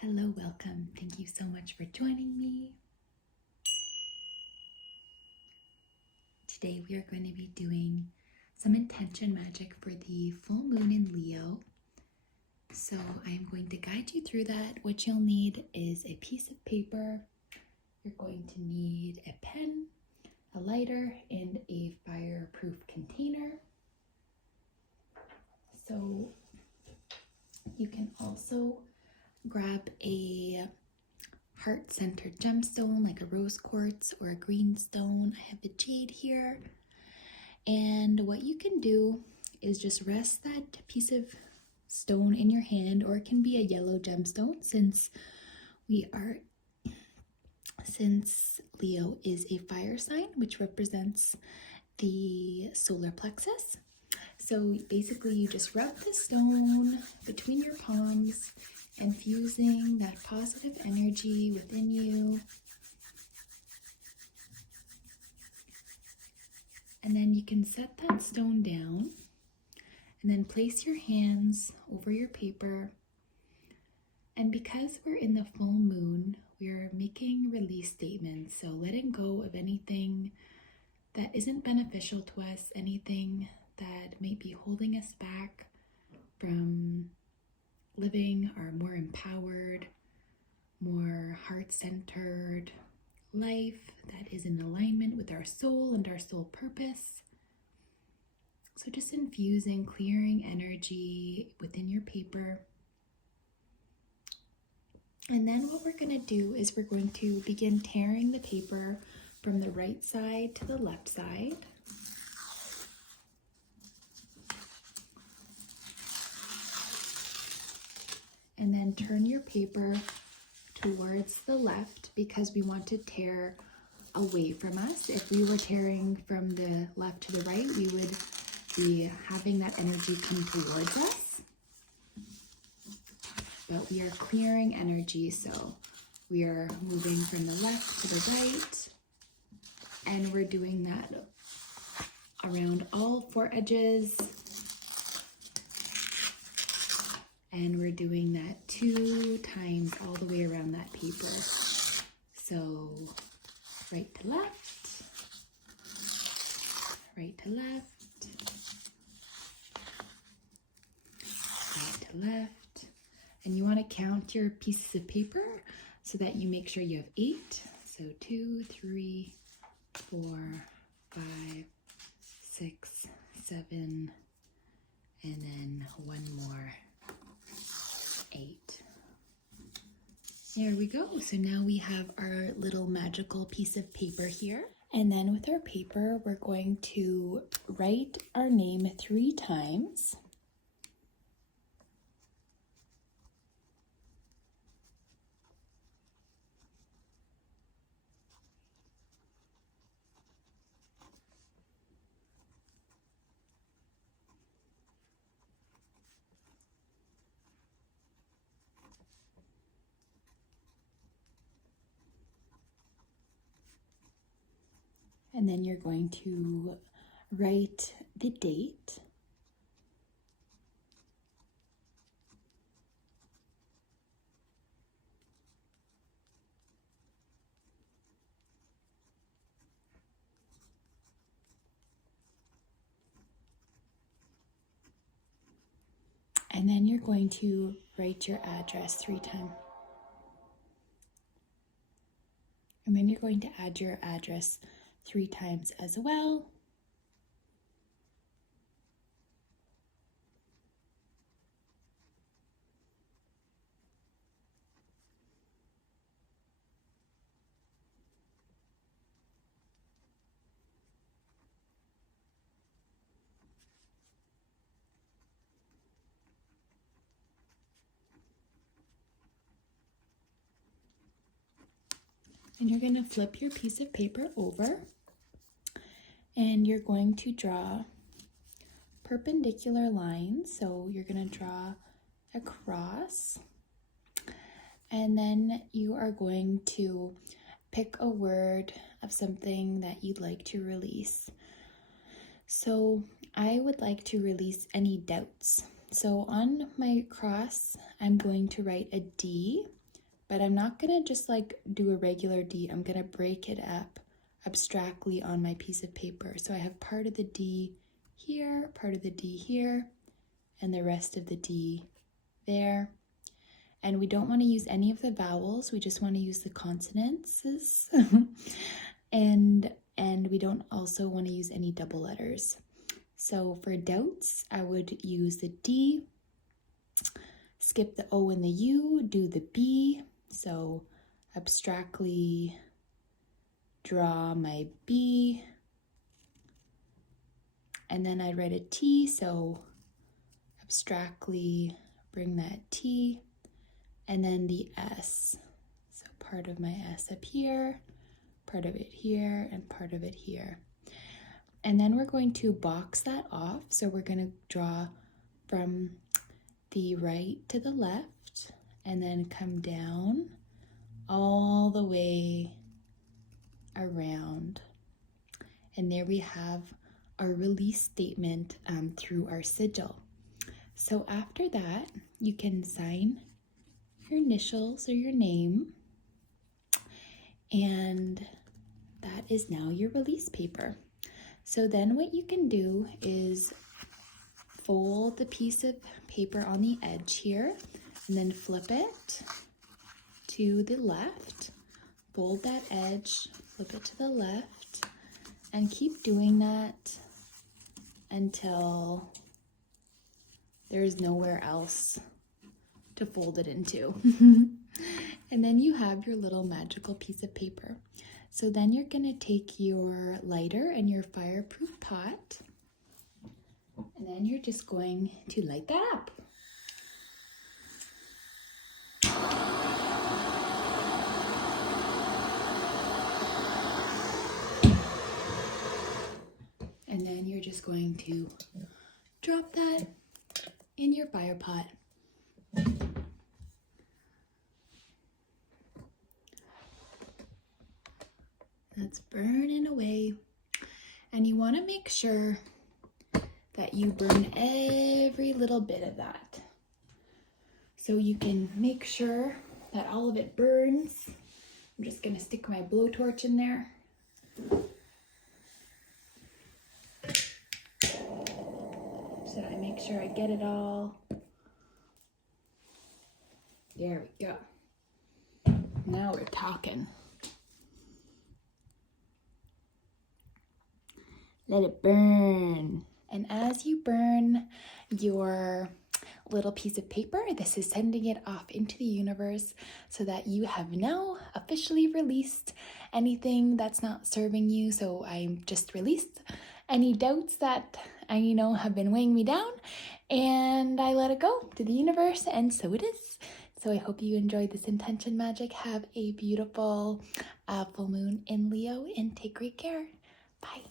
Hello, welcome. Thank you so much for joining me. Today we are going to be doing some intention magic for the full moon in Leo. So I am going to guide you through that. What you'll need is a piece of paper. You're going to need a pen, a lighter, and a fireproof container. So you can also grab a heart-centered gemstone like a rose quartz or a green stone. I have a jade here. And what you can do is just rest that piece of stone in your hand, or it can be a yellow gemstone since Leo is a fire sign, which represents the solar plexus. So basically you just rub the stone between your palms, infusing that positive energy within you. And then you can set that stone down and then place your hands over your paper. And because we're in the full moon, we're making release statements. So letting go of anything that isn't beneficial to us, anything that may be holding us back from living our more empowered, more heart-centered life that is in alignment with our soul and our soul purpose. So just infusing, clearing energy within your paper. And then what we're going to do is we're going to begin tearing the paper from the right side to the left side. And then turn your paper towards the left because we want to tear away from us. If we were tearing from the left to the right, we would be having that energy come towards us. But we are clearing energy, so we are moving from the left to the right. And we're doing that around all four edges. And we're doing that 2 times all the way around that paper. So right to left, right to left, right to left. And you want to count your pieces of paper so that you make sure you have 8. So 2, 3, 4, 5, 6, 7, and then one more. 8. There we go. So now we have our little magical piece of paper here. And then with our paper, we're going to write our name 3 times. And then you're going to write the date. And then you're going to write your address 3 times. And then you're going to add your address 3 times as well. And you're going to flip your piece of paper over. And you're going to draw perpendicular lines. So you're going to draw a cross. And then you are going to pick a word of something that you'd like to release. So I would like to release any doubts. So on my cross, I'm going to write a D but I'm not gonna just like do a regular D. I'm gonna break it up abstractly on my piece of paper. So I have part of the D here, part of the D here, and the rest of the D there. And we don't want to use any of the vowels, we just want to use the consonants. and we don't also want to use any double letters. So for doubts, I would use the D, skip the O and the U, do the B. So abstractly draw my B, and then I'd write a T, so abstractly bring that T, and then the S. So part of my S up here, part of it here, and part of it here. And then we're going to box that off. So we're going to draw from the right to the left and then come down all the way around. And there we have our release statement through our sigil. So after that, you can sign your initials or your name, and that is now your release paper. So then what you can do is fold the piece of paper on the edge here, and then flip it to the left, fold that edge, flip it to the left, and keep doing that until there's nowhere else to fold it into. And then you have your little magical piece of paper. So then you're gonna take your lighter and your fireproof pot, and then you're just going to light that up. And then you're just going to drop that in your fire pot. That's burning away. And you want to make sure that you burn every little bit of that. So you can make sure that all of it burns. I'm just going to stick my blowtorch in there. So I make sure I get it all. There we go. Now we're talking. Let it burn. And as you burn your little piece of paper, this is sending it off into the universe so that you have now officially released anything that's not serving you. So I just released any doubts that I know have been weighing me down, and I let it go to the universe, and so it is. So I hope you enjoyed this intention magic. Have a beautiful full moon in Leo, and take great care. Bye.